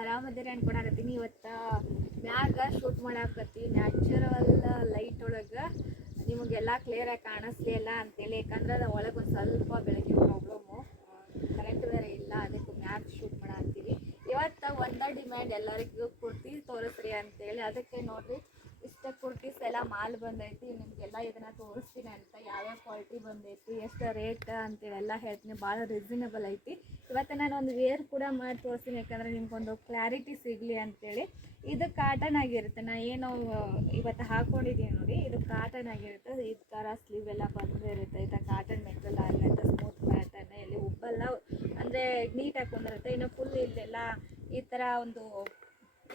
ಆರಾಮದಿರಿ ಅನ್ಕೊಳಕತ್ತೀನಿ ಇವತ್ತು ಮ್ಯಾಗ shoot ಮಾಡಾಕತ್ತಿ. Natural light ಒಳಗೆ ನಿಮಗೆಲ್ಲ ಕ್ಲಿಯರಾಗಿ ಕಾಣಿಸ್ಲಿ ಇಲ್ಲ ಅಂತೇಳಿ. ಯಾಕಂದ್ರೆ ಅದು ಒಳಗೆ ಒಂದು ಸ್ವಲ್ಪ ಬೆಳಕಿನ ಪ್ರಾಬ್ಲಮ್ಮು ಕರೆಂಟ್ ಬೇರೆ ಇಲ್ಲ, ಅದಕ್ಕೆ ಮ್ಯಾಗ ಶೂಟ್ ಮಾಡಾಕ್ತೀವಿ ಇವತ್ತು ಒಂದ ಡಿಮ್ಯಾಂಡ್ ಎಲ್ಲರಿಗೂ ಕುರ್ತಿ ತೋರಿಸ್ರಿ ಅಂತೇಳಿ. ಅದಕ್ಕೆ ನೋಡ್ರಿ ಇಷ್ಟ ಕುರ್ತೀಸ್ ಎಲ್ಲ ಮಾಲ್ ಬಂದೈತಿ, ನಿಮಗೆಲ್ಲ ಇದನ್ನ ತೋರಿಸ್ತೀನಿ ಅಂತ ಯಾವ್ಯಾವ ಕ್ವಾಲಿಟಿ ಬಂದೈತಿ, ಎಷ್ಟು ರೇಟ್ ಅಂತೇಳಿ ಎಲ್ಲ ಹೇಳ್ತೀನಿ, ಭಾಳ ರೀಸನೇಬಲ್ ಐತಿ. ಇವತ್ತು ನಾನು ಒಂದು ವೇರ್ ಕೂಡ ಮಾಡಿ ತೋರಿಸ್ತೀನಿ, ಯಾಕಂದ್ರೆ ನಿಮ್ಗೊಂದು ಕ್ಲಾರಿಟಿ ಸಿಗಲಿ ಅಂತೇಳಿ. ಇದು ಕಾಟನ್ ಆಗಿರುತ್ತೆ, ನಾ ಏನು, ಇವತ್ತು ಹಾಕೊಂಡಿದ್ದೀನಿ ನೋಡಿ, ಇದು ಕಾಟನ್ ಆಗಿರುತ್ತೆ, ಈ ಥರ ಸ್ಲೀವ್ ಎಲ್ಲ ಬಂದಿರುತ್ತೆ ಇದು ಕಾಟನ್ ಮೆಟೀರಿಯಲ್ ಆಗಿರುತ್ತೆ ಸ್ಮೂತ್ ಪ್ಯಾಟರ್ನ್ ಇಲ್ಲಿ ಉಬ್ಬೆಲ್ಲ ಅಂದರೆ ನೀಟಾಗಿ ಬಂದಿರುತ್ತೆ, ಇನ್ನು ಫುಲ್ ಇಲ್ಲೆಲ್ಲ ಈ ಥರ ಒಂದು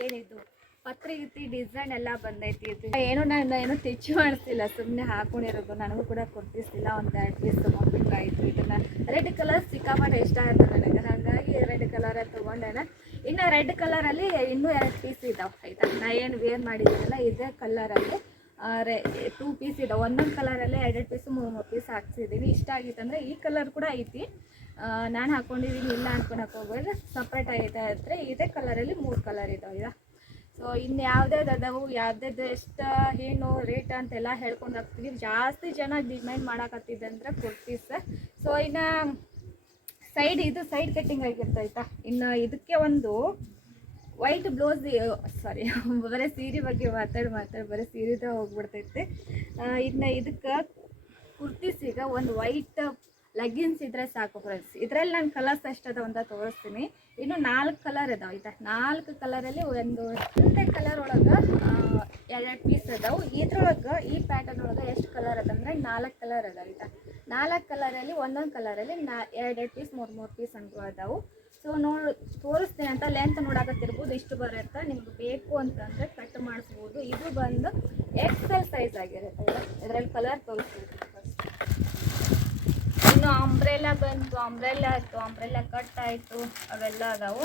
ಏನಿದು ಪತ್ರಿ ಗಿತ್ತಿ ಡಿಸೈನ್ ಎಲ್ಲ ಬಂದೈತಿ ಏನು ನಾನು ಏನು ಸ್ಟಿಚ್ ಮಾಡಿಸಿಲ್ಲ ಸುಮ್ಮನೆ ಹಾಕೊಂಡಿರೋದು. ನನಗೂ ಕೂಡ ಕೊಡ್ತಿಸ್ಲಿಲ್ಲ ಒಂದು ಎರಡು ಪೀಸ್ ತೊಗೊಂಡ್ಬಿಟ್ಟಾಯ್ತು ಇದನ್ನ ರೆಡ್ ಕಲರ್ ಸಿಕ್ಕಾಪಟ್ಟೆ ಇಷ್ಟ ಆಯ್ತು ನನಗೆ. ಹಾಗಾಗಿ ರೆಡ್ ಕಲರ್ ತೊಗೊಂಡೇನ. ಇನ್ನು ರೆಡ್ ಕಲರಲ್ಲಿ ಇನ್ನೂ ಎರಡು ಪೀಸ್ ಇದ್ದಾವೆ ಆಯ್ತಾ? ನಾ ಏನು ವೇರ್ ಮಾಡಿದ್ದೀನಲ್ಲ ಇದೇ ಕಲರಲ್ಲಿ ರೇ ಟೂ ಪೀಸ್ ಇದಾವೆ. ಒಂದೊಂದು ಕಲರಲ್ಲೇ ಎರಡೆರಡು ಪೀಸು ಮೂರು ಮೂರು ಪೀಸ್ ಹಾಕ್ಸಿದ್ದೀನಿ ಇಷ್ಟ ಆಗಿತ್ತಂದರೆ ಈ ಕಲರ್ ಕೂಡ ಐತಿ. ನಾನು ಹಾಕೊಂಡಿದ್ದೀನಿ ಇಲ್ಲ ಅನ್ಕೊಂಡು ಹಾಕೋಬೋದು ಸಪ್ರೇಟ್ ಆಗೈತೆ ಆದರೆ ಇದೇ ಕಲರಲ್ಲಿ ಮೂರು ಕಲರ್ ಇದಾವೆ ಇದಾ ಸೊ ಇನ್ನು ಯಾವ್ದ್ಯಾವ್ದು ಅದಾವು ಯಾವ್ದ್ಯಾವ್ದು ಎಷ್ಟು ಏನು ರೇಟ್ ಅಂತೆಲ್ಲ ಹೇಳ್ಕೊಂಡು ಹೋಗ್ತೀವಿ ಜಾಸ್ತಿ ಜನ ಡಿಮ್ಯಾಂಡ್ ಮಾಡಾಕತ್ತಿದ್ದೆ ಅಂದ್ರೆ ಕುರ್ತೀಸ್ ಸೊ ಇನ್ನು ಸೈಡ್ ಇದು ಸೈಡ್ ಕಟ್ಟಿಂಗ್ ಆಗಿರ್ತೈತಾ ಇನ್ನು ಇದಕ್ಕೆ ಒಂದು ವೈಟ್ ಬ್ಲೌಸ್ ಸಾರಿ ಬರೀ ಸೀರೆ ಬಗ್ಗೆ ಮಾತಾಡಿ ಮಾತಾಡಿ, ಬರೀ ಸೀರೆದ ಹೋಗ್ಬಿಡ್ತೈತೆ. ಇನ್ನು ಇದಕ್ಕೆ ಈಗ, ಒಂದು ವೈಟ್ ಲೆಗ್ಗಿನ್ಸ್ ಇದ್ರೆ ಸಾಕು ಫ್ರೆಂಡ್ಸ್ ಇದ್ರಲ್ಲಿ ನಾನು ಕಲರ್ಸ್ ಎಷ್ಟದ ಅಂತ ತೋರಿಸ್ತೀನಿ. ಇನ್ನು ನಾಲ್ಕು ಕಲರ್ ಇದಾವೆ, ಆಯ್ತಾ? ನಾಲ್ಕು ಕಲರಲ್ಲಿ ಒಂದು ಒಂದೇ ಕಲರ್ ಒಳಗೆ ಎರಡೆರಡು ಪೀಸ್ ಅದಾವೆ ಇದ್ರೊಳಗೆ, ಈ ಪ್ಯಾಟರ್ನ್ ಒಳಗೆ ಎಷ್ಟು ಕಲರ್ ಅದ ಅಂದ್ರೆ ನಾಲ್ಕು ಕಲರ್ ಅದಾವ ಆಯ್ತಾ? ನಾಲ್ಕು ಕಲರಲ್ಲಿ ಒಂದೊಂದು ಕಲರಲ್ಲಿ ನಾ, ಎರಡೆರಡು ಪೀಸ್ ಮೂರು ಮೂರು ಪೀಸ್ ಅಂತ ಅದಾವೆ. ಸೊ ನೋಡ್, ತೋರಿಸ್ತೀನಿ ಅಂತ ಲೆಂತ್ ನೋಡಾಕತ್ತಿರ್ಬೋದು, ಇಷ್ಟು ಬರುತ್ತೆ. ನಿಮ್ಗೆ ಬೇಕು ಅಂತಂದರೆ ಕಟ್ ಮಾಡಿಸ್ಬೋದು. ಇದು ಬಂದು ಎಕ್ಸೆಲ್ ಸೈಜ್ ಆಗಿರುತ್ತೆ. ಇದರಲ್ಲಿ ಕಲರ್ ತೋರಿಸ್ತೀನಿ. ಫಸ್ಟ್ ಇನ್ನು ಅಂಬ್ರೆಲ್ಲ ಬಂತು ಅಂಬ್ರೆಲಾ ಆಯಿತು ಅಂಬ್ರೆಲಾ ಕಟ್ ಆಯ್ತು ಅವೆಲ್ಲ ಅದಾವು.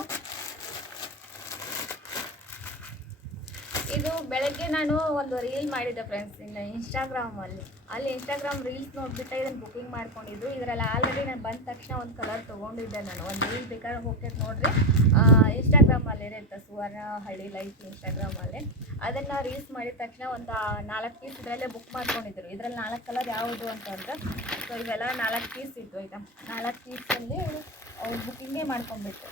ಇದು ಬೆಳಗ್ಗೆ ನಾನು ಒಂದು ರೀಲ್ ಮಾಡಿದ್ದೆ ಫ್ರೆಂಡ್ಸ್ ಇನ್ನು ಇನ್ಸ್ಟಾಗ್ರಾಮಲ್ಲಿ ಅಲ್ಲಿ. ಇನ್ಸ್ಟಾಗ್ರಾಮ್ ರೀಲ್ಸ್ ನೋಡಿಬಿಟ್ಟು ಇದನ್ನು ಬುಕಿಂಗ್ ಮಾಡ್ಕೊಂಡಿದ್ದು ಇದರಲ್ಲಿ ಆಲ್ರೆಡಿ ನಾನು ಬಂದ ತಕ್ಷಣ ಒಂದು ಕಲರ್ ತೊಗೊಂಡಿದ್ದೆ ನಾನು. ಒಂದು ರೀಲ್ ಬೇಕಾದ್ರೆ ಹೋಗ್ತೈತೆ ನೋಡ್ರಿ. ಇನ್ಸ್ಟಾಗ್ರಾಮಲ್ಲಿ ಇರುತ್ತೆ, ಸುವರ್ಣ ಹಳ್ಳಿ ಲೈಫ್ ಇನ್ಸ್ಟಾಗ್ರಾಮಲ್ಲಿ ಅದನ್ನು ರೀಲ್ಸ್ ಮಾಡಿದ ತಕ್ಷಣ ಒಂದು ನಾಲ್ಕು ಪೀಸ್ ಇದರಲ್ಲೇ ಬುಕ್ ಮಾಡ್ಕೊಂಡಿದ್ರು. ಇದರಲ್ಲಿ ನಾಲ್ಕು ಕಲರ್ ಯಾವುದು ಅಂತಂದ್ರೆ ಸೊ ಇವೆಲ್ಲ ನಾಲ್ಕು ಪೀಸ್ ಇತ್ತು ಆಯಿತಾ ನಾಲ್ಕು ಪೀಸಲ್ಲಿ ಅವ್ರು ಬುಕ್ಕಿಂಗೇ ಮಾಡ್ಕೊಂಡ್ಬಿಟ್ಟು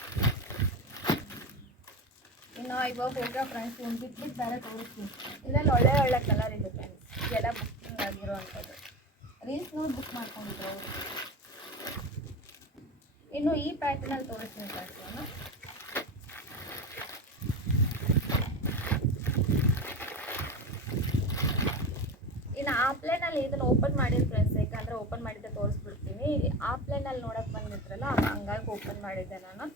ಇನ್ನು ಇವಾಗ ಹೋಗ್ಯ ಫ್ರೆಂಡ್ಸ್ ಒಂದು ಬಿಟ್ಟು ಬೇರೆ ತೋರಿಸ್ತೀನಿ. ಇದರಲ್ಲಿ ಒಳ್ಳೆ ಒಳ್ಳೆ ಕಲರ್ ಇದೆ ಫ್ರೆಂಡ್ಸ್ ಎಲ್ಲ ಬುಕ್ಕಿಂಗ್ ಆಗಿರೋವಂಥದ್ದು. ರೀಲ್ಸ್ ನೋಡಿ ಬುಕ್ ಮಾಡ್ಕೊಂಡಿದ್ರು? ಅವರು ಇನ್ನು ಈ ಪ್ಯಾಟರ್ನಲ್ಲಿ ತೋರಿಸ್ತೀನಿ ಫ್ರೆಂಡ್ಸ್ ನಾನು ಇನ್ನು ಆಫ್ಲೈನಲ್ಲಿ ಇದನ್ನು ಓಪನ್ ಮಾಡಿದ ಫ್ರೆಂಡ್ಸ್ ಯಾಕಂದರೆ ಓಪನ್ ಮಾಡಿದ್ದೆ ತೋರಿಸ್ಬಿಡ್ತೀನಿ. ಆಫ್ಲೈನಲ್ಲಿ ನೋಡೋಕೆ ಬಂದಿದ್ರಲ್ಲ, ಹಂಗಾಗಿ ಓಪನ್ ಮಾಡಿದ್ದೆ ನಾನು.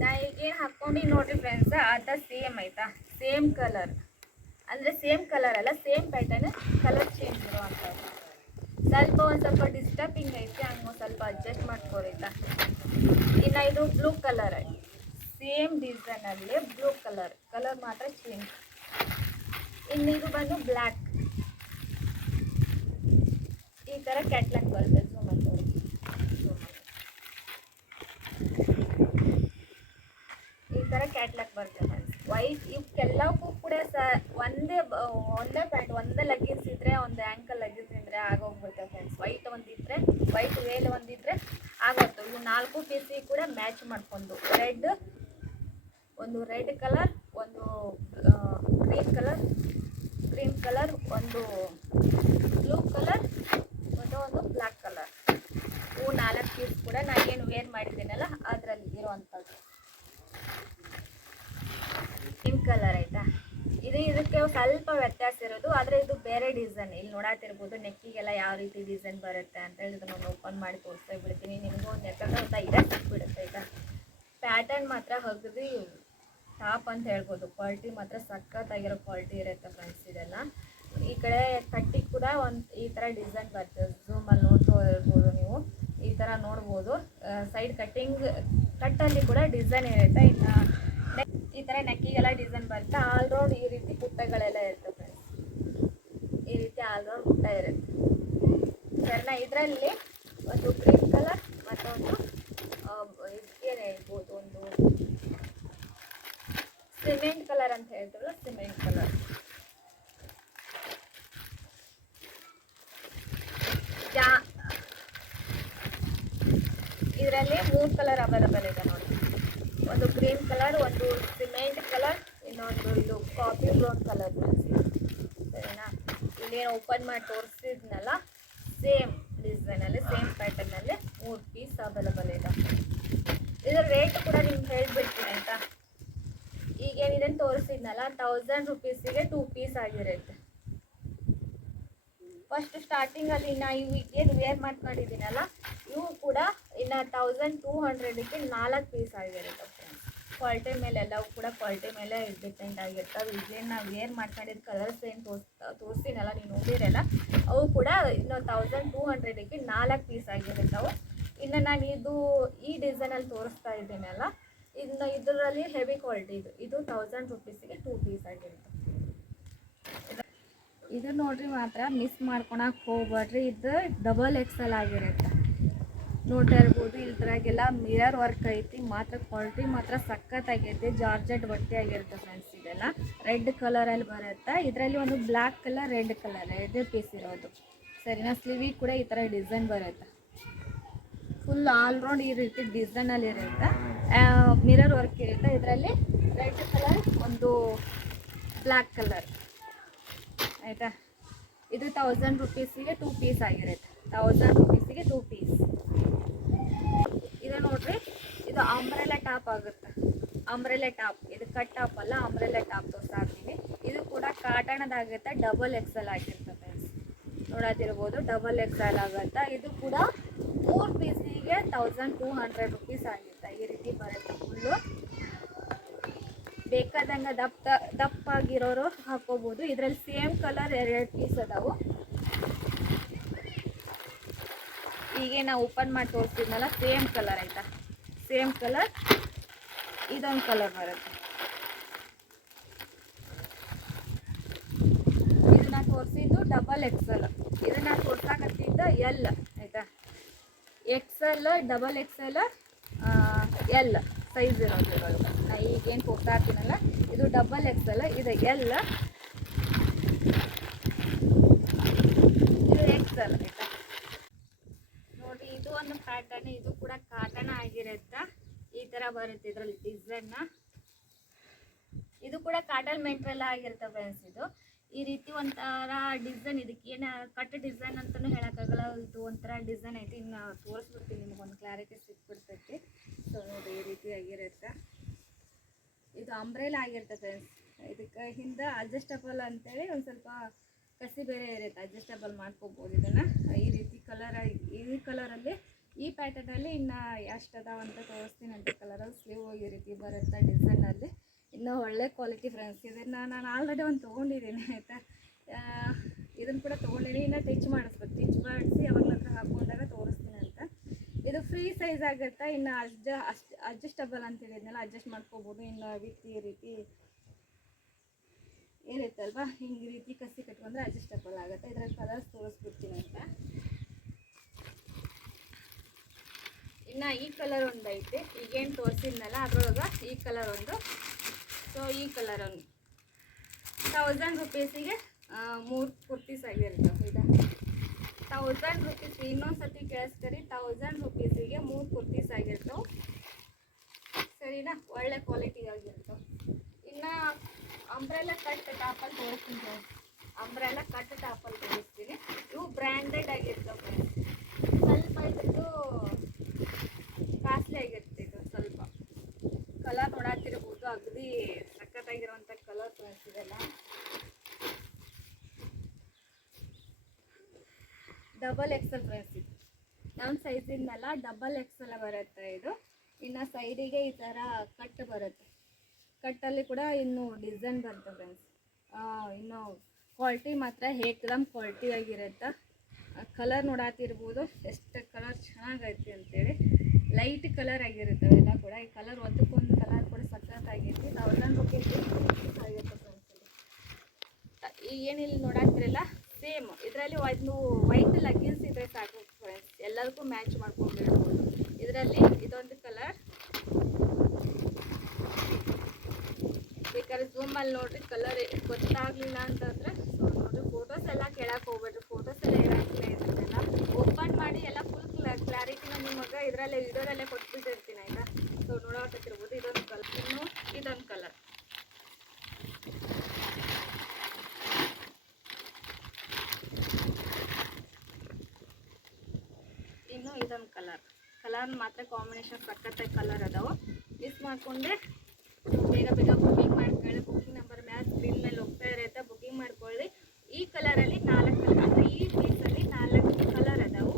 ನಾ ಈಗ ಏನು ಅದ ಸೇಮ್ ಆಯ್ತಾ? ಸೇಮ್ ಕಲರ್ ಅಂದರೆ ಸೇಮ್ ಕಲರ್ ಅಲ್ಲ, ಸೇಮ್ ಪ್ಯಾಟರ್ನ್ ಕಲರ್ ಚೇಂಜ್ ಇರುವಂಥದ್ದು ಸ್ವಲ್ಪ ಒಂದು ಸ್ವಲ್ಪ ಡಿಸ್ಟರ್ಬಿಂಗ್ ಐತೆ, ಹಂಗೆ ಸ್ವಲ್ಪ ಅಡ್ಜಸ್ಟ್ ಮಾಡ್ಕೊರೈತಾ ಇನ್ನು ಇದು ಬ್ಲೂ ಕಲರ್ ಸೇಮ್ ಡಿಸೈನಲ್ಲಿ ಬ್ಲೂ ಕಲರ್ ಕಲರ್ ಮಾತ್ರ ಚೇಂಜ್ ಇನ್ನು ಇದು ಬಂದು ಬ್ಲ್ಯಾಕ್ ಈ ಥರ ಕ್ಯಾಟ್ಲಾಗ್ ಬರುತ್ತೆ ಝೂಮ್ ಅಂತ ಈ ಥರ ಕ್ಯಾಟ್ಲಾಗ್ ಫ್ರೆಂಡ್ಸ್ ವೈಟ್ ಇವಕ್ಕೆಲ್ಲಕ್ಕೂ ಕೂಡ ಸ ಒಂದೇ ಒಂದೇ ಪ್ಯಾಂಟ್, ಒಂದೇ ಲಗ್ಗಿನ್ಸ್ ಇದ್ರೆ, ಒಂದು ಆ್ಯಂಕಲ್ ಲಗ್ಗಿನ್ಸ್ ಇದ್ರೆ ಆಗೋಗ್ಬಿಡುತ್ತೆ ಫ್ರೆಂಡ್ಸ್ ವೈಟ್ ಒಂದಿದ್ರೆ ವೈಟ್ ವೇಲ್ ಒಂದಿದ್ರೆ ಆಗೋದು ಇವು ನಾಲ್ಕು ಪೀಸಿಗೆ ಕೂಡ ಮ್ಯಾಚ್ ಮಾಡ್ಕೊಂಡು. ರೆಡ್ ಒಂದು ರೆಡ್ ಕಲರ್ ಒಂದು ಗ್ರೀನ್ ಕಲರ್ ಗ್ರೀನ್ ಕಲರ್ ಒಂದು ಬ್ಲೂ ಕಲರ್ ಮತ್ತು ಒಂದು ಬ್ಲ್ಯಾಕ್ ಕಲರ್ ಇವು ನಾಲ್ಕು ಪೀಸ್ ಕೂಡ ನಾನು ಏನು ವೇರ್ ಮಾಡಿದ್ದೀನಲ್ಲ, ಅದರಲ್ಲಿ ಇರುವಂಥದ್ದು. ಪಿಂಕ್ ಕಲರ್ ಆಯ್ತಾ? ಇದು ಇದಕ್ಕೆ ಸ್ವಲ್ಪ ವ್ಯತ್ಯಾಸ ಇರೋದು, ಆದರೆ ಇದು ಬೇರೆ ಡಿಸೈನ್ ಇಲ್ಲಿ ನೋಡಾತಿರ್ಬೋದು ನೆಕ್ಕಿಗೆಲ್ಲ ಯಾವ ರೀತಿ ಡಿಸೈನ್ ಬರುತ್ತೆ ಅಂತ ಹೇಳಿ ಇದನ್ನು ಓಪನ್ ಮಾಡಿ ತೋರಿಸ್ತಾ ಬಿಡ್ತೀನಿ. ನಿಮಗೂ ಒಂದು ಯಾಕಂದ್ರೆ ಒಂದು ಸಿಕ್ಬಿಡುತ್ತೆ ಆಯ್ತಾ? ಪ್ಯಾಟರ್ನ್ ಮಾತ್ರ ಹಗದಿ ಟಾಪ್ ಅಂತ ಹೇಳ್ಬೋದು. ಕ್ವಾಲಿಟಿ ಮಾತ್ರ ಸಖತ್ತಾಗಿರೋ ಕ್ವಾಲಿಟಿ ಇರುತ್ತೆ ಫ್ರೆಂಡ್ಸ್ ಇದೆಲ್ಲ. ಈ ಕಡೆ ಕಟ್ಟಿ ಕೂಡ ಒಂದು ಈ ಥರ ಡಿಸೈನ್ ಬರ್ತದೆ ಝೂಮಲ್ಲಿ ನೋಡ್ತಾ ಇರ್ಬೋದು ನೀವು. ಈ ಥರ ನೋಡ್ಬೋದು. ಸೈಡ್ ಕಟ್ಟಿಂಗ್ ಕಟ್ಟಲ್ಲಿ ಕೂಡ ಡಿಸೈನ್ ಇರುತ್ತೆ. ಇನ್ನು ಥರ ನೆಕ್ಕಿಗೆಲ್ಲ ಡಿಸೈನ್ ಬರುತ್ತೆ. ಆಲ್ ರೌಂಡ್ ಈ ರೀತಿ ಪುಟ್ಟಗಳೆಲ್ಲ ಇರುತ್ತೆ ಫ್ರೆಂಡ್ಸ್ ಈ ರೀತಿ ಆಲ್ ರೌಂಡ್ ಪುಟ್ಟ ಇರುತ್ತೆ. ಸರಿನಾ ಇದರಲ್ಲಿ ಒಂದು ಗ್ರೀನ್ ಕಲರ್ ಮತ್ತೊಂದು ಏನು ಹೇಳ್ಬೋದು ಒಂದು ಸಿಮೆಂಟ್ ಕಲರ್ ಅಂತ ಹೇಳ್ತಾರಲ್ಲ ಸಿಮೆಂಟ್ ಕಲರ್ ಇದರಲ್ಲಿ ಮೂರು ಕಲರ್ ಅವೈಲಬಲ್ ಇದೆ ನೋಡಿ. ಒಂದು ಗ್ರೀನ್ ಕಲರ್, ಒಂದು ಸಿಮೆಂಟ್ ಕಲರ್, ಇನ್ನೊಂದು ಇದು ಕಾಫಿ ಬ್ರೌನ್ ಕಲರ್ ಸರಿನಾ? ಇಲ್ಲೇನು ಓಪನ್ ಮಾಡಿ ತೋರಿಸಿದ್ನಲ್ಲ ಸೇಮ್ ಡಿಸೈನಲ್ಲಿ ಸೇಮ್ ಪ್ಯಾಟರ್ನಲ್ಲಿ ಮೂರು ಪೀಸ್ ಅವೈಲಬಲ್ ಇದೆ. ಇದರ ರೇಟ್ ಕೂಡ ನಿಮ್ಗೆ ಹೇಳ್ಬಿಡ್ತೀನಿ ಆಯಿತಾ? ಈಗೇನಿದೆ ತೋರಿಸಿದ್ನಲ್ಲ ತೌಸಂಡ್ ರುಪೀಸಿಗೆ ಟೂ ಪೀಸ್ ಆಗಿರುತ್ತೆ. ಫಸ್ಟ್ ಸ್ಟಾರ್ಟಿಂಗ್ ಅಲ್ಲಿ ನಾ ಇವು ಇದೇನು ವೇರ್ ಮಾಡ್ಕೊಂಡಿದ್ದೀನಲ್ಲ, ಇವು ಕೂಡ ಇನ್ನು ತೌಸಂಡ್ ಟೂ ಹಂಡ್ರೆಡ್ಗೆ ನಾಲ್ಕು ಪೀಸ್ ಆಗಿರುತ್ತೆ ಕ್ವಾಲಿಟಿ ಮೇಲೆ ಎಲ್ಲವೂ ಕೂಡ ಕ್ವಾಲಿಟಿ ಮೇಲೆ ಡಿಪೆಂಡ್ ಆಗಿರ್ತವೆ ಈಗೇನು ನಾವು ವೇರ್ ಮಾಡ್ಕೊಂಡಿದ್ದ ಕಲರ್ಸ್ ಏನು ತೋರ್ಸ್ ತೋರಿಸ್ತೀನಲ್ಲ ನೀವು ನೋಡಿರಲ್ಲ, ಅವು ಕೂಡ ಇನ್ನು ತೌಸಂಡ್ ಟೂ ಹಂಡ್ರೆಡಿಗೆ ನಾಲ್ಕು ಪೀಸ್ ಆಗಿರುತ್ತವೆ. ಇನ್ನು ನಾನು ಇದು ಈ ಡಿಸೈನಲ್ಲಿ ತೋರಿಸ್ತಾ ಇದ್ದೀನಲ್ಲ, ಇನ್ನು ಇದರಲ್ಲಿ ಹೆವಿ ಕ್ವಾಲಿಟಿ ಇದು. ಇದು ತೌಸಂಡ್ ರುಪೀಸಿಗೆ ಟೂ ಪೀಸ್ ಆಗಿರುತ್ತೆ. ಇದು ನೋಡ್ರಿ ಮಾತ್ರ ಮಿಸ್ ಮಾಡ್ಕೊಳಕ್ಕೆ ಹೋಗ್ಬೇಡ್ರಿ. ಇದು ಡಬಲ್ ಎಕ್ಸೆಲ್ ಆಗಿರುತ್ತೆ. ನೋಡ್ತಾ ಇರ್ಬೋದು ಇದ್ರಾಗೆಲ್ಲ ಮಿರರ್ ವರ್ಕ್ ಐತಿ, ಮಾತ್ರ ಕ್ವಾಲಿಟಿ ಮಾತ್ರ ಸಖತ್ತಾಗೈತಿ ಜಾರ್ಜೆಟ್ ಬಟ್ಟೆ ಆಗಿರುತ್ತೆ ಫ್ರೆಂಡ್ಸ್ ಇದೆಲ್ಲ. ರೆಡ್ ಕಲರಲ್ಲಿ ಬರುತ್ತೆ. ಇದರಲ್ಲಿ ಒಂದು ಬ್ಲ್ಯಾಕ್ ಕಲರ್ ರೆಡ್ ಕಲರ್ ಎರಡೇ ಪೀಸ್ ಇರೋದು. ಸರಿನಾ? ಸ್ಲೀವಿಗೆ ಕೂಡ ಈ ಥರ ಡಿಸೈನ್ ಬರುತ್ತೆ. ಫುಲ್ ಆಲ್ರೌಂಡ್ ಈ ರೀತಿ ಡಿಸೈನಲ್ಲಿ ಇರುತ್ತೆ. ಮಿರರ್ ವರ್ಕ್ ಇರುತ್ತೆ. ಇದರಲ್ಲಿ ರೆಡ್ ಕಲರ್ ಒಂದು ಬ್ಲ್ಯಾಕ್ ಕಲರ್ ಆಯಿತಾ? ಇದು ತೌಸಂಡ್ ರುಪೀಸಿಗೆ ಟೂ ಪೀಸ್ ಆಗಿರುತ್ತೆ. ತೌಸಂಡ್ ರುಪೀಸಿಗೆ ಟೂ ಪೀಸ್ ಇದು ನೋಡ್ರಿ. ಇದು ಅಂಬ್ರೆಲಾ ಟಾಪ್ ಆಗುತ್ತೆ. ಅಂಬ್ರೆಲಾ ಟಾಪ್ ಇದು ಕಟ್ ಟಾಪ್ ಅಲ್ಲ ಅಂಬ್ರೆಲಾ ಟಾಪ್ ತೋರಿಸ್ತಾ ಇರ್ತೀನಿ. ಇದು ಕೂಡ ಕಾಟಣದಾಗುತ್ತೆ ಡಬಲ್ ಎಕ್ಸೆಲ್ ಎಲ್ ಫ್ರೆಂಡ್ಸ್ ನೋಡೋದಿರ್ಬೋದು ಡಬಲ್ ಎಕ್ಸೆಲ್ ಆಗುತ್ತೆ. ಇದು ಕೂಡ ಮೂರು ಪೀಸಿಗೆ ತೌಸಂಡ್ ಟೂ ಹಂಡ್ರೆಡ್ ರುಪೀಸ್ ಆಗುತ್ತೆ. ಈ ರೀತಿ ಬರುತ್ತೆ ಫುಲ್ಲು ಬೇಕಾದಂಗ ದಪ್ಪ ದಪ್ಪ ಆಗಿರೋರು ಹಾಕೋಬಹುದು ಇದರಲ್ಲಿ ಸೇಮ್ ಕಲರ್ ಎರಡು ಪೀಸ್ ಅದಾವು. ಹೀಗೆ ನಾವು ಓಪನ್ ಮಾಡಿ ತೋರಿಸ್ತಿದ್ನಲ್ಲ ಸೇಮ್ ಕಲರ್ ಆಯ್ತಾ? ಸೇಮ್ ಕಲರ್ ಇದೊಂದು ಕಲರ್ ಬರುತ್ತೆ. ಇದನ್ನ ತೋರಿಸಿದ್ದು ಡಬಲ್ ಎಕ್ಸೆಲ್ ಇದನ್ನ ತೋರ್ಸಾಕತ್ತಿದ್ದ ಎಲ್ ಆಯ್ತಾ? XL double XL L size ಇರೋದು ನಾ ಈಗೇನು ತೋರ್ತಾ ಇರ್ತೀನಲ್ಲ ಇದು ಡಬಲ್ ಎಕ್ಸೆಲ್ ಇದು ಎಲ್ ಇದು ಎಕ್ಸೆಲ್ ಒಂದು ಪ್ಯಾಟರ್ನ್ ಇದು ಕೂಡ ಕಾಟನ್ ಆಗಿರುತ್ತೆ. ಈ ತರ ಬರುತ್ತೆ ಇದರಲ್ಲಿ ಡಿಸೈನ್ ಇದು ಕೂಡ ಕಾಟನ್ ಮೆಂಟ್ರಲ್ ಆಗಿರುತ್ತೆ ಫ್ರೆಂಡ್ಸ್ ಇದು. ಈ ರೀತಿ ಒಂಥರ ಡಿಸೈನ್ ಇದಕ್ಕೆ ಏನ ಕಟ್ ಡಿಸೈನ್ ಅಂತಲೂ ಹೇಳೋಕ್ಕಾಗಲ್ಲ ಇದು ಒಂಥರ ಡಿಸೈನ್ ಐತಿ. ಇನ್ನು ತೋರಿಸ್ಬಿಡ್ತೀನಿ ನಿಮ್ಗೆ ಒಂದು ಕ್ಲಾರಿಟಿ ಸಿಕ್ಬಿಡ್ತೈತಿ. ಸೊ ನೋಡಿ, ಈ ರೀತಿ ಆಗಿರುತ್ತೆ. ಇದು ಅಂಬ್ರೆಲಾ ಆಗಿರುತ್ತೆ ಫ್ರೆಂಡ್ಸ್ ಇದಕ್ಕೆ ಹಿಂದೆ ಅಡ್ಜಸ್ಟಬಲ್ ಅಂತೇಳಿ ಒಂದು ಸ್ವಲ್ಪ ಕಸಿ ಬೇರೆ ಇರುತ್ತೆ. ಅಡ್ಜಸ್ಟಬಲ್ ಮಾಡ್ಕೋಬೋದು ಇದನ್ನು. ಈ ರೀತಿ ಕಲರ್ ಈ ಕಲರಲ್ಲಿ ಈ ಪ್ಯಾಟರ್ನಲ್ಲಿ ಇನ್ನು ಎಷ್ಟು ಅದಾವ ಅಂತ ತೋರಿಸ್ತೀನಿ. ಅಂತ ಕಲರಲ್ಲಿ ಸ್ಲೀವ್ ಈ ರೀತಿ ಬರುತ್ತೆ ಡಿಸೈನಲ್ಲಿ ಇನ್ನೂ ಒಳ್ಳೆ ಕ್ವಾಲಿಟಿ ಫ್ರೆಂಡ್ಸ್ ಇದನ್ನು ನಾನು ಆಲ್ರೆಡಿ ಒಂದು ತೊಗೊಂಡಿದ್ದೀನಿ ಆಯಿತಾ? ಇದನ್ನು ಕೂಡ ತೊಗೊಂಡಿದ್ದೀನಿ ಇನ್ನು ಟಿಚ್ ಮಾಡಿಸ್ಬೇಕು. ಟಿಚ್ ಮಾಡಿಸಿ ಅವಾಗ ಹತ್ರ ಹಾಕೊಂಡಾಗ ತೋರಿಸ್ತೀನಿ ಅಂತ. ಇದು ಫ್ರೀ ಸೈಜ್ ಆಗುತ್ತೆ? ಇನ್ನು ಅಡ್ಜ ಅಡ್ಜಸ್ಟಬಲ್ ಅಂತ ಹೇಳಿದ್ನಲ್ಲ ಅಡ್ಜಸ್ಟ್ ಮಾಡ್ಕೋಬೋದು. ಇನ್ನು ವಿತ್ ಈ ರೀತಿ ಏನಿತ್ತಲ್ವಾ ಹಿಂಗೆ ರೀತಿ ಕಸಿ ಕಟ್ಕೊಂಡ್ರೆ ಅಡ್ಜಸ್ಟಬಲ್ ಆಗುತ್ತೆ. ಇದ್ರಲ್ಲಿ ಕಲರ್ಸ್ ತೋರಿಸ್ಬಿಡ್ತೀನಿ ಅಂತ. ಇನ್ನು ಈ ಕಲರ್ ಒಂದು ಐತೆ. ಈಗೇನು ತೋರಿಸಿದ್ನಲ್ಲ, ಅದ್ರೊಳಗೆ ಈ ಕಲರ್ ಒಂದು. ಸೊ ಈ ಕಲರ್ ಒಂದು. ತೌಸಂಡ್ ರುಪೀಸಿಗೆ ಮೂರು ಕುರ್ತೀಸ್ ಆಗಿರ್ತವೆ ಇದು ತೌಸಂಡ್ ರುಪೀಸ್ ಇನ್ನೊಂದು ಸತಿ ಕೇಳಿಸ್ಕರಿ ತೌಸಂಡ್ ರುಪೀಸಿಗೆ ಮೂರು ಕುರ್ತೀಸ್ ಆಗಿರ್ತವೆ. ಸರಿನಾ? ಒಳ್ಳೆ ಕ್ವಾಲಿಟಿ ಆಗಿರ್ತವೆ. ಇನ್ನು ಅಂಬ್ರೆಲ್ಲ ಕಟ್ ಟಾಪಲ್ಲಿ ತೋರಿಸ್ತೀನಿ. ಅಂಬ್ರೆಲ್ಲ ಕಟ್ ಟಾಪಲ್ಲಿ ತೋರಿಸ್ತೀನಿ. ಇವು ಬ್ರ್ಯಾಂಡೆಡ್ ಆಗಿರ್ತವೆ ಸ್ವಲ್ಪ ಇದ್ದು ಕಾಸ್ಟ್ಲಿ ಆಗಿರುತ್ತೆ ಇದು ಸ್ವಲ್ಪ ಕಲರ್ ನೋಡಾತಿರ್ಬೋದು ಅಗದಿ ಸಖತ್ತಾಗಿರುವಂಥ ಕಲರ್ ಇದೆಲ್ಲ ಡಬಲ್ ಎಕ್ಸೆಲ್ ಫ್ರೆಂಡ್ಸ್ ಇದು. ನಮ್ಮ ಸೈಜಿಂದಲ್ಲ ಡಬಲ್ ಎಕ್ಸೆಲ್ ಬರುತ್ತೆ ಇದು. ಇನ್ನು ಸೈಡಿಗೆ ಈ ಥರ ಕಟ್ ಬರುತ್ತೆ. ಕಟ್ಟಲ್ಲಿ ಕೂಡ ಇನ್ನು ಡಿಸೈನ್ ಬರುತ್ತೆ ಫ್ರೆಂಡ್ಸ್ ಇನ್ನು ಕ್ವಾಲಿಟಿ ಮಾತ್ರ ಏಕದಮ್ ಕ್ವಾಲಿಟಿ ಆಗಿರುತ್ತೆ. ಕಲರ್ ನೋಡಾತಿರ್ಬೋದು. ಎಷ್ಟು ಕಲರ್ ಚೆನ್ನಾಗೈತಿ ಅಂತೇಳಿ. ಲೈಟ್ ಕಲರ್ ಆಗಿರುತ್ತೆ ಅವೆಲ್ಲ ಕೂಡ. ಈ ಕಲರ್ ಒಂದಕ್ಕೊಂದು ಕಲರ್ ಕೂಡ ಸಖತ್ತಾಗೈತಿ ಇದು. ಈಗ ಏನಿಲ್ಲ ನೋಡಾತಿರಲ್ಲ? ಸೇಮ್ ಇದರಲ್ಲಿ ಒಂದು ವೈಟ್ ಲಗ್ಗಿನ್ಸ್ ಇದ್ರೆ ಸಾಕು ಫ್ರೆಂಡ್ಸ್ ಎಲ್ಲದಕ್ಕೂ ಮ್ಯಾಚ್ ಮಾಡ್ಕೊಂಡು ಬಿಡ್ಬೋದು ಇದರಲ್ಲಿ ಇದೊಂದು ಕಲರ್ ಅಲ್ಲಿ ನೋಡ್ರಿ ಕಲರ್ ಗೊತ್ತಾಗ್ಲಿಲ್ಲ ಅಂತಂದ್ರೆ ಸೊ ನೋಡ್ರಿ ಫೋಟೋಸ್ ಎಲ್ಲ ಕೇಳಕ್ ಹೋಗ್ಬೇಡ್ರಿ ಫೋಟೋಸ್ ಎಲ್ಲ ಇರಂಗಿಲ್ಲ ಇದ್ರದ್ದೆಲ್ಲ ಓಪನ್ ಮಾಡಿ ಎಲ್ಲ ಫುಲ್ ಕ್ಲಾರಿಟಿನ ನಿಮಗೆ ಇದರಲ್ಲೇ ವಿಡಿಯೋದಲ್ಲೇ ಕೊಟ್ಬಿಟ್ಟಿರ್ತೀನಿ ಆಯ್ತಾ ಸೊ ನೋಡೋಕತ್ತಿರ್ಬೋದು ಇದೊಂದು ಕಲರ್ ಇನ್ನು ಇದೊಂದು ಕಲರ್ ಇನ್ನು ಇದೊಂದು ಕಲರ್ ಕಲರ್ ಮಾತ್ರ ಕಾಂಬಿನೇಷನ್ ಸಖತ್ತಾಗಿ ಕಲರ್ ಅದಾವ. ಮಿಸ್ ಮಾಡಿಕೊಂಡೆ ಬೇಗ ಬೇಗ ಬುಕ್ಕಿಂಗ್ ಮಾಡ್ಕೊಳ್ಳಿ. ಬುಕಿಂಗ್ ನಂಬರ್ ಮ್ಯಾಲೆ ಸ್ಕ್ರೀನ್ ಮೇಲೆ ಹೋಗ್ತಾ ಇರುತ್ತೆ ಬುಕಿಂಗ್ ಮಾಡ್ಕೊಳ್ಳಿ. ಈ ಕಲರಲ್ಲಿ ನಾಲ್ಕು ಕಲರ್ ಅಂದರೆ ಈ ಪೀಸಲ್ಲಿ ನಾಲ್ಕು ಕಲರ್ ಅದಾವು.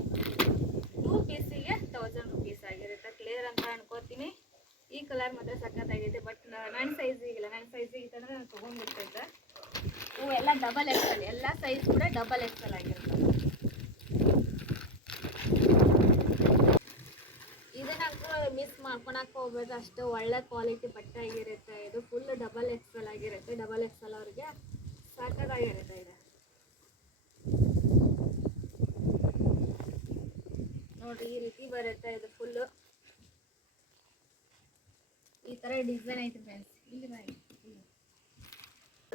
ಟೂ ಪೀಸಿಗೆ ತೌಸಂಡ್ ರುಪೀಸ್ ಆಗಿರುತ್ತೆ. ಕ್ಲಿಯರ್ ಅಂತ ಅನ್ಕೋತೀನಿ. ಈ ಕಲರ್ ಮಾತ್ರ ಸಖತ್ತಾಗಿದೆ ಬಟ್ ನನ್ನ ಸೈಜಿಗಿಲ್ಲ ನನ್ನ ಸೈಜಿಗೆ ಇತ್ತಂದ್ರೆ ನಾನು ತೊಗೊಂಡ್ಬಿಡ್ತಿದ್ದೆ ಹೂ, ಎಲ್ಲ ಡಬಲ್ ಎಕ್ಸಲ್ ಎಲ್ಲ ಸೈಜ್ ಕೂಡ ಡಬಲ್ ಎಕ್ಸಲ್ ಆಗಿರುತ್ತೆ ಇದನ್ನಂತೂ ಮಿಸ್ ಮಾಡ್ಕೊಳಕ್ಕೆ ಹೋಗ್ಬೇಕು ಅಷ್ಟು ಒಳ್ಳೆ ಕ್ವಾಲಿಟಿ ಬಟ್ಟೆ ಆಗಿರುತ್ತೆ. ಇದು ಫುಲ್ ಡಬಲ್ ಎಕ್ಸೆಲ್ ಆಗಿರುತ್ತೆ. ಡಬಲ್ ಎಕ್ಸೆಲ್ ಅವ್ರಿಗೆ ಸಾಕಾಗಿರುತ್ತೆ ಇದು. ನೋಡಿ ಈ ರೀತಿ ಬರುತ್ತೆ ಇದು ಫುಲ್ಲು ಈ ತರ ಡಿಸೈನ್ ಐತೆ ಫ್ರೆಂಡ್ಸ್ ಇಲ್ಲಿ ಮಾಡಿ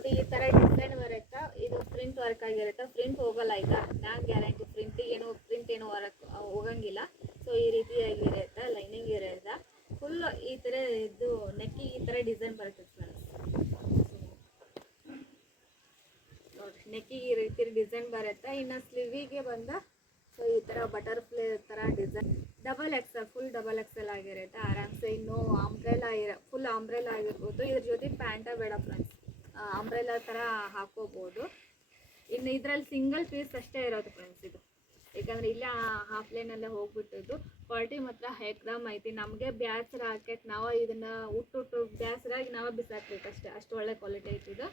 ಅದು ಈ ತರ ಡಿಸೈನ್ ಬರುತ್ತೆ. ಇದು ಪ್ರಿಂಟ್ ವರ್ಕ್ ಆಗಿರುತ್ತೆ. ಪ್ರಿಂಟ್ ಹೋಗಲ್ಲ ಈಗ. ನಾ ಗ್ಯಾರಂಟಿ ಪ್ರಿಂಟ್ ಏನು ಪ್ರಿಂಟ್ ಏನು ವರ್ಕ್ ಹೋಗಂಗಿಲ್ಲ. ಸೊ ಈ ರೀತಿಯಾಗಿರುತ್ತೆ ಲೈನಿಂಗ್ ಇರುತ್ತೆ. ಫುಲ್ ಈ ತರ ಇದು ನೆಕ್ಕಿಗೆ ಈ ತರ ಡಿಸೈನ್ ಬರುತ್ತೆ ಫ್ರೆಂಡ್ಸ್ ನೋಡ್ರಿ ನೆಕ್ಕಿಗೆ ಈ ರೀತಿ ಡಿಸೈನ್ ಬರುತ್ತೆ. ಇನ್ನು ಸ್ಲಿವಿಗೆ ಬಂದ ಸೊ ಈ ಥರ ಬಟರ್ಫ್ಲೈ ಥರ design double XL full double XL ಆಗಿರುತ್ತೆ. ಆರಾಮ್ಸೆ ಇನ್ನು ಆಂಬ್ರೆಲಾ ಇರ ಫುಲ್ ಆಂಬ್ರೆಲಾ ಆಗಿರ್ಬೋದು. ಇದ್ರ ಜೊತೆ ಪ್ಯಾಂಟ ಬೇಡ ಫ್ರೆಂಡ್ಸ್ ಆಂಬ್ರೆಲಾ ಥರ ಹಾಕೋಬೋದು. ಇನ್ನು ಇದರಲ್ಲಿ ಸಿಂಗಲ್ ಪೀಸ್ ಅಷ್ಟೇ ಇರೋದು ಫ್ರೆಂಡ್ಸ್ ಇದು. ಯಾಕಂದ್ರೆ ಇಲ್ಲೇ ಹಾಫ್ ಲೈನಲ್ಲೇ ಹೋಗ್ಬಿಟ್ಟಿದ್ದು. ಕ್ವಾಲಿಟಿ ಮಾತ್ರ ಹೆಕ್ದಮ್ ಐತಿ. ನಮಗೆ ಬ್ಯಾಸರ ಹಾಕಕ್ಕೆ ನಾವು ಇದನ್ನ ಉಟ್ಟು ಬ್ಯಾಸರಾಗಿ ನಾವೇ ಬಿಸಾಕ್ಬೇಕು ಅಷ್ಟೇ. ಅಷ್ಟು ಒಳ್ಳೆ ಕ್ವಾಲಿಟಿ ಐತಿ ಇದು.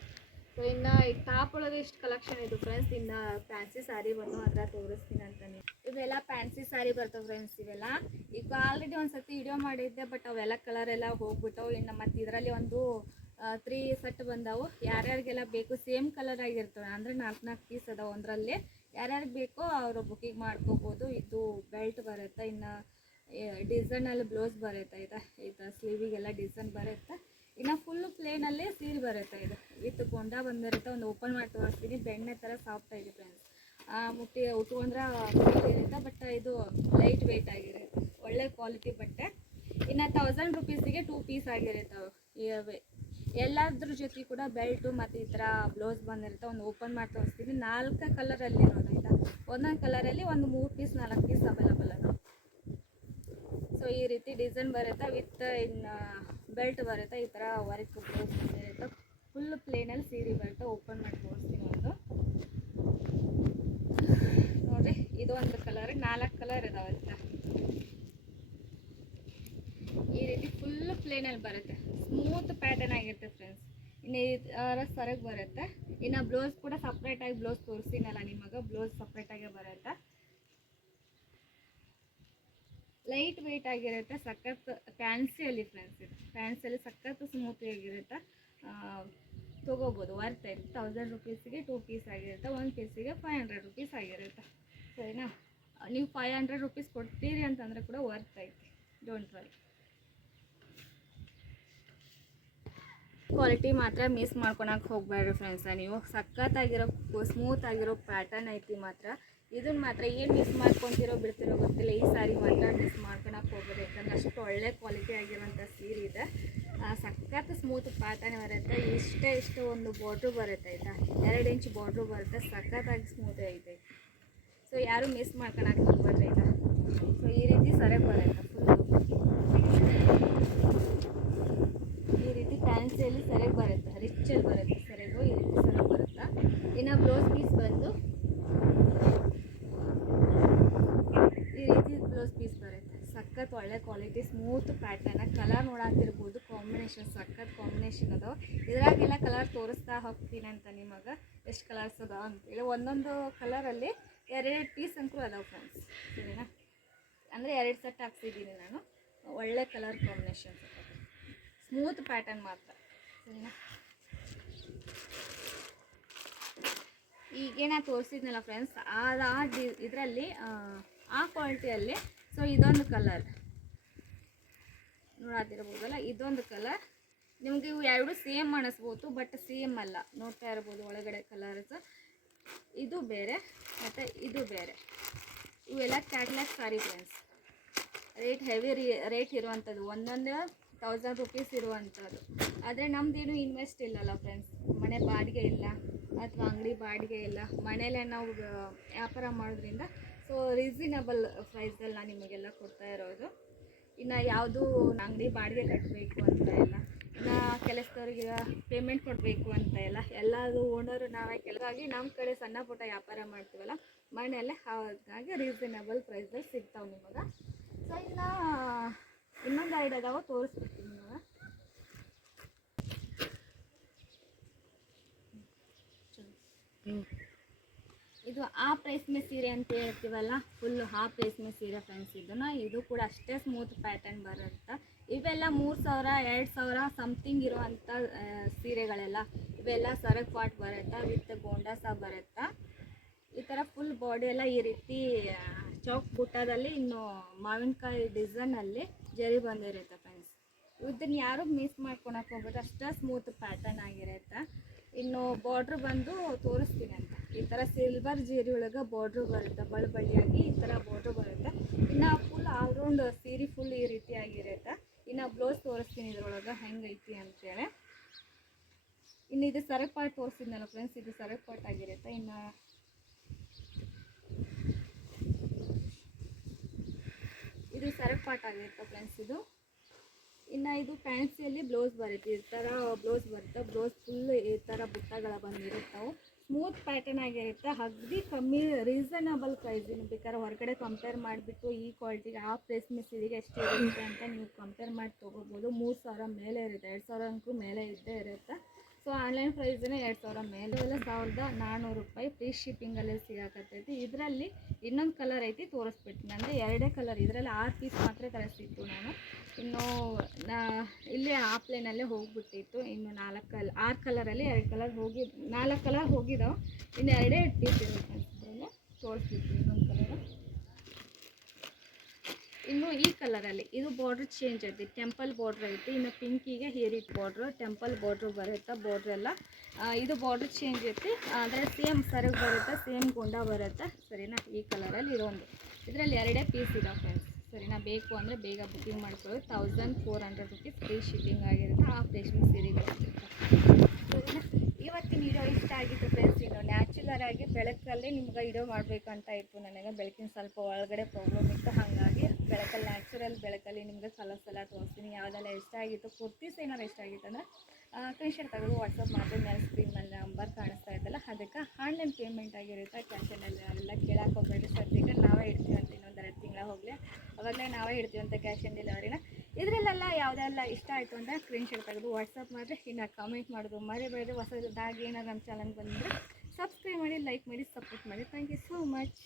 ಸೊ ಇನ್ನು ಈ ಟಾಪ್ ಒಳಗೆ ಇಷ್ಟು ಕಲೆಕ್ಷನ್ ಇದು ಫ್ರೆಂಡ್ಸ್ ಇನ್ನು ಫ್ಯಾನ್ಸಿ ಸಾರಿ ಬಂದು ಅದ್ರ ತೋರಿಸ್ತೀನಿ ಅಂತಾನೆ ಇವೆಲ್ಲ ಫ್ಯಾನ್ಸಿ ಸಾರಿ ಬರ್ತವೆ ಫ್ರೆಂಡ್ಸ್ ಇವೆಲ್ಲ. ಈಗ ಆಲ್ರೆಡಿ ಒಂದು ಸತಿ ವಿಡಿಯೋ ಮಾಡಿದ್ದೆ ಬಟ್ ಅವೆಲ್ಲ ಕಲರ್ ಎಲ್ಲ ಹೋಗ್ಬಿಟ್ಟವು. ಇನ್ನು ಮತ್ತು ಇದರಲ್ಲಿ ಒಂದು ತ್ರೀ ಸೆಟ್ ಬಂದವು. ಯಾರ್ಯಾರಿಗೆಲ್ಲ ಬೇಕು ಸೇಮ್ ಕಲರ್ ಆಗಿರ್ತವೆ. ಅಂದರೆ ನಾಲ್ಕು ನಾಲ್ಕು ಪೀಸ್ ಅದಾವೆ ಒಂದರಲ್ಲಿ ಯಾರ್ಯಾರಿಗೆ ಬೇಕೋ ಅವರು ಬುಕಿಂಗ್ ಮಾಡ್ಕೋಬೋದು. ಇದು ಬೆಲ್ಟ್ ಬರುತ್ತೆ, ಇನ್ನು ಡಿಸೈನಲ್ಲಿ ಬ್ಲೌಸ್ ಬರುತ್ತೆ ಇದು. ಇದು ಸ್ಲೀವಿಗೆಲ್ಲ ಡಿಸೈನ್ ಬರುತ್ತೆ. ಇನ್ನು ಫುಲ್ ಪ್ಲೇನಲ್ಲಿ ಸೀರೆ ಬರುತ್ತೆ ಇದು. ಇದು ಗೊಂಡ ಬಂದಿರುತ್ತೆ. ಒಂದು ಓಪನ್ ಮಾಡಿ ತೋರಿಸ್ತೀನಿ. ಬೆಣ್ಣೆ ಥರ ಸಾಫ್ಟ್ ಆಗಿದೆ ಫ್ರೆಂಡ್ಸ್ ಮುಟ್ಟಿ ಉಟ್ಕೊಂಡ್ರೆ ಇರುತ್ತೆ ಬಟ್ ಇದು ಲೈಟ್ ವೆಯ್ಟ್ ಆಗಿರುತ್ತೆ. ಒಳ್ಳೆ ಕ್ವಾಲಿಟಿ ಬಟ್ಟೆ. ಇನ್ನು ತೌಸಂಡ್ ರುಪೀಸಿಗೆ ಟೂ ಪೀಸ್ ಆಗಿರುತ್ತೆ. ಎಲ್ಲದ್ರ ಜೊತೆ ಕೂಡ ಬೆಲ್ಟು ಮತ್ತು ಈ ಥರ ಬ್ಲೌಸ್ ಬಂದಿರುತ್ತೆ, ಒಂದು ಓಪನ್ ಮಾಡಿ ತೋರಿಸ್ತೀನಿ. ನಾಲ್ಕು ಕಲರಲ್ಲಿ ಇರೋದು ಆಯಿತಾ? ಒಂದೊಂದು ಕಲರಲ್ಲಿ ಒಂದು ಮೂರು ಪೀಸ್, ನಾಲ್ಕು ಪೀಸ್ ಅವೈಲಬಲ್ ಅದು ಸೊ ಈ ರೀತಿ ಡಿಸೈನ್ ಬರುತ್ತೆ. ವಿತ್ ಇನ್ನು ಬೆಲ್ಟ್ ಬರುತ್ತೆ. ಈ ಥರ ವರ್ಕ್ ಬ್ಲೌಸ್ ಬಂದಿರುತ್ತೆ. ಫುಲ್ ಪ್ಲೇನಲ್ಲಿ ಸೀರೆ ಬರುತ್ತೆ ಓಪನ್ ಮಾಡಿ ತೋರಿಸ್ತೀನಿ ಒಂದು. ನೋಡಿರಿ ಇದು ಒಂದು ಕಲರ್ ನಾಲ್ಕು ಕಲರ್ ಇದಾವೆ ಈ ರೀತಿ ಫುಲ್ ಪ್ಲೇನಲ್ಲಿ ಬರುತ್ತೆ. ಸ್ಮೂತ್ ಪ್ಯಾಟರ್ನ್ ಆಗಿರುತ್ತೆ ಫ್ರೆಂಡ್ಸ್ ಇನ್ನು ಇದರ ಸರಗ್ ಬರುತ್ತೆ. ಇನ್ನು ಬ್ಲೌಸ್ ಕೂಡ ಸಪ್ರೇಟಾಗಿ ಬ್ಲೌಸ್ ತೋರಿಸಿನಲ್ಲ ನಿಮಗೆ ಬ್ಲೌಸ್ ಸಪ್ರೇಟಾಗೇ ಬರುತ್ತೆ. ಲೈಟ್ ವೆಯ್ಟ್ ಆಗಿರುತ್ತೆ, ಸಖತ್ ಫ್ಯಾನ್ಸಿಯಲ್ಲಿ ಫ್ರೆಂಡ್ಸ್ ಇದು. ಫ್ಯಾನ್ಸಿಯಲ್ಲಿ ಸಖತ್ ಸ್ಮೂತ್ ಆಗಿರುತ್ತೆ. ತೊಗೋಬೋದು. ವರ್ತ್ ಇದು ತೌಸಂಡ್ ರುಪೀಸಿಗೆ ಟೂ ಪೀಸ್ ಆಗಿರುತ್ತೆ. ಒಂದು ಪೀಸಿಗೆ ಫೈವ್ ಹಂಡ್ರೆಡ್ ರುಪೀಸ್ ಆಗಿರುತ್ತೆ. ಸರಿನಾ? ನೀವು ಫೈವ್ ಹಂಡ್ರೆಡ್ ರುಪೀಸ್ ಕೊಡ್ತೀರಿ ಅಂತಂದರೆ ಕೂಡ ವರ್ತ್ ಐತೆ. ಡೋಂಟ್ ವರಿ ಕ್ವಾಲಿಟಿ ಮಾತ್ರ ಮಿಸ್ ಮಾಡ್ಕೊಳಕ್ಕೆ ಹೋಗ್ಬೇಡ್ರಿ ಫ್ರೆಂಡ್ಸ ನೀವು ಸಖತ್ತಾಗಿರೋ ಸ್ಮೂತ್ ಆಗಿರೋ ಪ್ಯಾಟರ್ನ್ ಐತಿ ಮಾತ್ರ. ಇದನ್ನ ಮಾತ್ರ ಏನು ಮಿಸ್ ಮಾಡ್ಕೊತಿರೋ ಬಿಡ್ತಿರೋ ಗೊತ್ತಿಲ್ಲ. ಈ ಸಾರಿ ಮಾತ್ರ ಮಿಸ್ ಮಾಡ್ಕೊಳಕ್ಕೆ ಹೋಗ್ಬೋದು ಯಾಕಂದ್ರೆ ಅಷ್ಟು ಒಳ್ಳೆ ಕ್ವಾಲಿಟಿ ಆಗಿರುವಂಥ ಸೀರೆ ಇದೆ. ಸಖತ್ ಸ್ಮೂತ್ ಪ್ಯಾಟರ್ನ್ ಬರುತ್ತೆ. ಇಷ್ಟೇ ಇಷ್ಟು ಒಂದು ಬಾರ್ಡ್ರು ಬರುತ್ತೆ, ಆಯಿತಾ? ಎರಡು ಇಂಚ್ ಬಾರ್ಡ್ರು ಬರುತ್ತೆ. ಸಖತ್ತಾಗಿ ಸ್ಮೂತ್ ಐತೆ. ಸೊ ಯಾರು ಮಿಸ್ ಮಾಡ್ಕೊಳಕ್ಕೆ ಹೋಗ್ಬೋದು ಆಯಿತಾ? ಸೊ ಈ ರೀತಿ ಸರಿ ಬರುತ್ತೆ ಫುಲ್ಲು ಈ ರೀತಿ ಸರಿಯಾಗಿ ಬರುತ್ತೆ ರಿಚ್ಚಲ್ಲಿ ಬರುತ್ತೆ, ಸೆರೆಗು ಈ ರೀತಿ ಬರುತ್ತೆ? ಇನ್ನು ಬ್ಲೌಸ್ ಪೀಸ್ ಬಂದು ಈ ರೀತಿ ಬ್ಲೌಸ್ ಪೀಸ್ ಬರುತ್ತೆ. ಸಖತ್ ಒಳ್ಳೆ ಕ್ವಾಲಿಟಿ ಸ್ಮೂತ್ ಪ್ಯಾಟರ್ನ ಕಲರ್ ನೋಡಾತಿರ್ಬೋದು ಕಾಂಬಿನೇಷನ್ ಸಖತ್ ಕಾಂಬಿನೇಷನ್ ಅದಾವೆ ಇದ್ರಾಗೆಲ್ಲ ಕಲರ್ ತೋರಿಸ್ತಾ ಹೋಗ್ತೀನಿ ಅಂತ ನಿಮಗೆ, ಎಷ್ಟು ಕಲರ್ಸ್ ಅದಾವ ಅಂತೇಳಿ ಒಂದೊಂದು ಕಲರಲ್ಲಿ ಎರಡೆರಡು ಪೀಸ್ ಅಂತೂ ಅದಾವೆ ಫ್ರೆಂಡ್ಸ್ ಸರಿನಾ? ಅಂದರೆ ಎರಡು ಸೆಟ್ ಹಾಕ್ಸಿದ್ದೀನಿ ನಾನು. ಒಳ್ಳೆ ಕಲರ್ ಕಾಂಬಿನೇಷನ್ ಸ್ಮೂತ್ ಪ್ಯಾಟರ್ನ್ ಮಾತ್ರ. ಈಗೇನ ತೋರಿಸಿದ್ನಲ್ಲ ಫ್ರೆಂಡ್ಸ್ ಆ ಆ ಇದರಲ್ಲಿ, ಆ ಕ್ವಾಲಿಟಿಯಲ್ಲಿ ಸೊ ಇದೊಂದು ಕಲರ್ ನೋಡಾತಿರ್ಬೋದಲ್ಲ, ಇದೊಂದು ಕಲರ್ ನಿಮ್ಗೆ ಇವು ಎರಡು ಸೇಮ್ ಅನಿಸ್ಬೋದು ಬಟ್ ಸೇಮ್ ಅಲ್ಲ. ನೋಡ್ತಾ ಇರ್ಬೋದು ಒಳಗಡೆ ಕಲರ್ಸ್ ಇದು ಬೇರೆ, ಮತ್ತು ಇದು ಬೇರೆ. ಇವೆಲ್ಲ catalogue sari friends rate heavy rate ಇರುವಂಥದ್ದು ಒಂದೊಂದು ತೌಸಂಡ್ ರುಪೀಸ್ ಇರುವಂಥದ್ದು ಆದರೆ ನಮ್ದೇನು ಇನ್ವೆಸ್ಟ್ ಇಲ್ಲಲ್ಲ ಫ್ರೆಂಡ್ಸ್ ಮನೆ ಬಾಡಿಗೆ ಇಲ್ಲ, ಅಥವಾ ಅಂಗಡಿ ಬಾಡಿಗೆ ಇಲ್ಲ. ಮನೆಯಲ್ಲೇ ನಾವು ವ್ಯಾಪಾರ ಮಾಡೋದ್ರಿಂದ ಸೊ ರೀಸನಬಲ್ ಪ್ರೈಸಲ್ಲಿ ನಾನು ನಿಮಗೆಲ್ಲ ಕೊಡ್ತಾ ಇರೋದು. ಇನ್ನು ಯಾವುದು ಅಂಗಡಿ ಬಾಡಿಗೆ ಕಟ್ಟಬೇಕು ಅಂತ ಇಲ್ಲ. ಇನ್ನು ಕೆಲಸದವ್ರಿಗೆ ಪೇಮೆಂಟ್ ಕೊಡಬೇಕು ಅಂತ ಇಲ್ಲ. ಎಲ್ಲದು ಓನರು ನಾವೇ ಕೆಲವಾಗಿ ನಮ್ಮ ಕಡೆ ಸಣ್ಣ ಪುಟ್ಟ ವ್ಯಾಪಾರ ಮಾಡ್ತೀವಲ್ಲ, ಮನೆಯಲ್ಲೇ ಹಾಗಾಗಿ ರೀಸನಬಲ್ ಪ್ರೈಸಲ್ಲಿ ಸಿಗ್ತಾವೆ ನಿಮಗೆ. ಸೊ ಇನ್ನು ಇನ್ನೊಂದು ಐಡ್ ಅದಾವ, ತೋರಿಸ್ಬಿಡ್ತೀನಿ ನೀವು. ಇದು ಆ ಪ್ರೈಸ್ಮೆ ಸೀರೆ ಅಂತ ಹೇಳ್ತೀವಲ್ಲ ಫುಲ್ ಆ ಪ್ರೈಸ್ಮೆ ಸೀರೆ ಫ್ರೆಂಡ್ಸ್ ಇದನ್ನ. ಇದು ಕೂಡ ಅಷ್ಟೇ ಸ್ಮೂತ್ ಪ್ಯಾಟರ್ನ್ ಬರುತ್ತೆ. ಇವೆಲ್ಲ ಮೂರು ಸಾವಿರ, ಎರಡು ಸಾವಿರ ಸಮಥಿಂಗ್ ಇರುವಂಥ ಸೀರೆಗಳೆಲ್ಲ. ಇವೆಲ್ಲ ಸರಕ್ ಪಾಟ್ ಬರುತ್ತೆ, ವಿತ್ ಗೋಂಡಾ ಸಹ ಬರುತ್ತೆ. ಈ ಥರ ಫುಲ್ ಬಾಡಿ ಎಲ್ಲ ಈ ರೀತಿ ಚೌಕ್ ಬುಟ್ಟದಲ್ಲಿ ಇನ್ನು ಮಾವಿನಕಾಯಿ ಡಿಸೈನಲ್ಲಿ ಜರಿ ಬಂದಿರುತ್ತೆ ಫ್ರೆಂಡ್ಸ್ ಇದನ್ನ ಯಾರು ಮಿಸ್ ಮಾಡ್ಕೊಳಕ್ಕೆ ಹೋಗ್ಬೋದು ಅಷ್ಟೇ ಸ್ಮೂತ್ ಪ್ಯಾಟರ್ನ್ ಆಗಿರುತ್ತೆ. ಇನ್ನು ಬಾರ್ಡ್ರ್ ಬಂದು ತೋರಿಸ್ತೀನಿ ಅಂತ. ಈ ಥರ ಸಿಲ್ವರ್ ಜೀರಿ ಒಳಗೆ ಬಾರ್ಡ್ರ್ ಬರುತ್ತೆ ಬಳ ಬಳಿಯಾಗಿ ಈ ಥರ ಬಾರ್ಡ್ರ್ ಬರುತ್ತೆ. ಇನ್ನು ಫುಲ್ ಆಲ್ರೌಂಡ್ ಸೀರೆ ಫುಲ್ ಈ ರೀತಿ ಆಗಿರುತ್ತೆ. ಇನ್ನು ಬ್ಲೌಸ್ ತೋರಿಸ್ತೀನಿ ಇದ್ರೊಳಗೆ ಹೆಂಗೈತಿ ಅಂತೇಳಿ. ಇನ್ನು ಇದು ಸರಕ್ ಪಾಟ್ ತೋರಿಸಿದ್ನಲ್ಲ ಫ್ರೆಂಡ್ಸ್ ಇದು ಸರಕ್ ಪಾಟ್ ಆಗಿರುತ್ತೆ. ಇನ್ನು ಇದು ಸರಕ್ ಪಾಟ್ ಆಗಿರುತ್ತೆ ಫ್ರೆಂಡ್ಸ್ ಇದು. ಇನ್ನು ಇದು ಫ್ಯಾನ್ಸಿಯಲ್ಲಿ ಬ್ಲೌಸ್ ಬರುತ್ತೆ. ಈ ಥರ ಬ್ಲೌಸ್ ಬರುತ್ತೆ. ಬ್ಲೌಸ್ ಫುಲ್ ಈ ಥರ ಬುಟ್ಟಗಳ ಬಂದಿರುತ್ತವೆ. ಸ್ಮೂತ್ ಪ್ಯಾಟರ್ನ್ ಆಗಿರುತ್ತೆ. ಅಗ್ದಿ ಕಮ್ಮಿ ರೀಸನಬಲ್ ಪ್ರೈಸ್ ನೀವು ಬೇಕಾದ್ರೆ ಹೊರಗಡೆ ಕಂಪೇರ್ ಮಾಡಿಬಿಟ್ಟು ಈ ಕ್ವಾಲಿಟಿಗೆ ಆ ಪ್ರೈಸ್ ಸೀರೆಗೆ ಎಷ್ಟು ಇರುತ್ತೆ ಅಂತ ನೀವು ಕಂಪೇರ್ ಮಾಡಿ ತೊಗೋಬೋದು. ಮೂರು ಸಾವಿರ ಮೇಲೆ ಇರುತ್ತೆ. ಎರಡು ಸಾವಿರಕ್ಕೂ ಮೇಲೆ ಇದ್ದೇ ಇರುತ್ತೆ. ಸೊ ಆನ್ಲೈನ್ ಪ್ರೈಸೇ ಎರಡು ಸಾವಿರ ಮೇಲೆ ಎಲ್ಲ ಸಾವಿರದ ನಾನ್ನೂರು ರೂಪಾಯಿ ಫ್ರೀ ಶಿಪ್ಪಿಂಗಲ್ಲೇ ಸಿಗಾಕತ್ತೈತಿ ಇದರಲ್ಲಿ ಇನ್ನೊಂದು ಕಲರ್ ಐತಿ ತೋರಿಸ್ಬಿಡ್ತೀನಿ. ಅಂದರೆ ಎರಡೇ ಕಲರ್ ಇದರಲ್ಲಿ ಆರು ಪೀಸ್ ಮಾತ್ರ ತರಿಸಿತ್ತು ನಾನು. ಇನ್ನು, ನಾ, ಇಲ್ಲಿ ಆಫ್ಲೈನಲ್ಲೇ ಹೋಗಿಬಿಟ್ಟಿತ್ತು. ಇನ್ನು ನಾಲ್ಕು ಕಲ್, ಆರು ಕಲರಲ್ಲಿ ಎರಡು ಕಲರ್ ಹೋಗಿ, ನಾಲ್ಕು ಕಲರ್ ಹೋಗಿದ್ದಾವೆ ಇನ್ನು ಎರಡೇ ಪೀಸ್ ಇರುತ್ತೆ ಇದರಲ್ಲಿ ತೋರಿಸ್ಬಿಡ್ತೀನಿ ಇನ್ನೊಂದು ಕಲರ್ ಇನ್ನು ಈ ಕಲರಲ್ಲಿ ಇದು ಬಾರ್ಡ್ರ್ ಚೇಂಜ್ ಐತಿ ಟೆಂಪಲ್ ಬಾರ್ಡ್ರ್ ಐತಿ, ಇನ್ನು ಪಿಂಕಿಗೆ ಹೇರಿಟ್ ಬಾರ್ಡ್ರ್ ಟೆಂಪಲ್ ಬಾರ್ಡ್ರ್ ಬರುತ್ತೆ ಬಾರ್ಡ್ರ್ ಎಲ್ಲ. ಇದು ಬಾರ್ಡ್ರ್ ಚೇಂಜ್ ಐತಿ ಅಂದರೆ ಸೇಮ್ ಸರಗ್ ಬರುತ್ತೆ ಸೇಮ್ ಗುಂಡ ಬರುತ್ತೆ, ಸರಿನಾ? ಈ ಕಲರಲ್ಲಿ ಇರೋದು ಇದರಲ್ಲಿ ಎರಡೇ ಪೀಸ್ ಇದಾವೆ ಫ್ರೆಂಡ್ಸ್ ಸರಿನಾ? ಬೇಕು ಅಂದರೆ ಬೇಗ ಬುಕಿಂಗ್ ಮಾಡ್ಕೊಳ್ಳಿ. Thousand four hundred rupees free shipping ಆಗಿರುತ್ತೆ, ಆ ರೇಷ್ಮೆ ಸೀರೆಗಳು ಸರಿನಾ? ಇವತ್ತಿನ ವಿಡಿಯೋ ಇಷ್ಟ ಆಗಿತ್ತು ಫ್ರೆಂಡ್ಸ್ ಇನ್ನು ನ್ಯಾಚುರಲ್ ಆಗಿ ಬೆಳಕಲ್ಲಿ ನಿಮ್ಗೆ ವಿಡಿಯೋ ಅಂತ ಇತ್ತು. ನನಗೆ ಬೆಳಕಿನ ಸ್ವಲ್ಪ ಒಳಗಡೆ ಪ್ರಾಬ್ಲಮ್ ಇತ್ತು. ಹಾಗಾಗಿ ಬೆಳಕಲ್ಲಿ ನ್ಯಾಚುರಲ್ ಬೆಳಕಲ್ಲಿ ನಿಮ್ಗೆ ಸಲ ಸಲ ತೋರಿಸ್ತೀನಿ. ಯಾವುದೆಲ್ಲ ಇಷ್ಟ ಆಗಿತ್ತು? ಕುರ್ತೀಸ್ ಏನಾರು ಇಷ್ಟ ಆಗಿತ್ತು ಅಂದರೆ ಸ್ಕ್ರೀನ್ಶಾಟ್ ತೆಗೆದು ವಾಟ್ಸಪ್ ಮಾಡಿದ್ರೆ ಮೇಲೆ ಸ್ಕ್ರೀನ್ ಮೇಲೆ ನಂಬರ್ ಕಾಣಿಸ್ತಾ ಇದ್ದಲ್ಲ ಅದಕ್ಕೆ ಆನ್ಲೈನ್ ಪೇಮೆಂಟ್ ಆಗಿರುತ್ತೆ. ಕ್ಯಾಶ್ ಆನ್ ಅವೆಲ್ಲ ಕೇಳಕ್ಕೆ ಹೋಗ್ಬೇಡಿ ಸದ್ಯಕ್ಕೆ ನಾವೇ ಇಡ್ತೀವಿ ಅಂತ ಇನ್ನೊಂದು ಎರಡು ತಿಂಗಳ ಹೋಗಲಿ. ಅವಾಗಲೇ ನಾವೇ ಇಡ್ತೀವಿ ಅಂತ ಕ್ಯಾಶ್ ಆನ್ ಡೆಲಿವರಿನ ಇದರಲ್ಲೆಲ್ಲ ಯಾವುದೆಲ್ಲ ಇಷ್ಟ ಆಯಿತು ಅಂದರೆ ಸ್ಕ್ರೀನ್ಶಾಟ್ ತೆಗೆದು ವಾಟ್ಸಪ್ ಮಾಡಿದ್ರೆ ಇನ್ನು ಕಮೆಂಟ್ ಮಾಡೋದು ಮರಿಬೇಡಿ ಹೊಸದಾಗಿ ಏನಾದ್ರು ನಮ್ಮ ಚಾನಲ್ ಬಂದರೆ ಸಬ್ಸ್ಕ್ರೈಬ್ ಮಾಡಿ ಲೈಕ್ ಮಾಡಿ ಸಪೋರ್ಟ್ ಮಾಡಿ. Thank you so much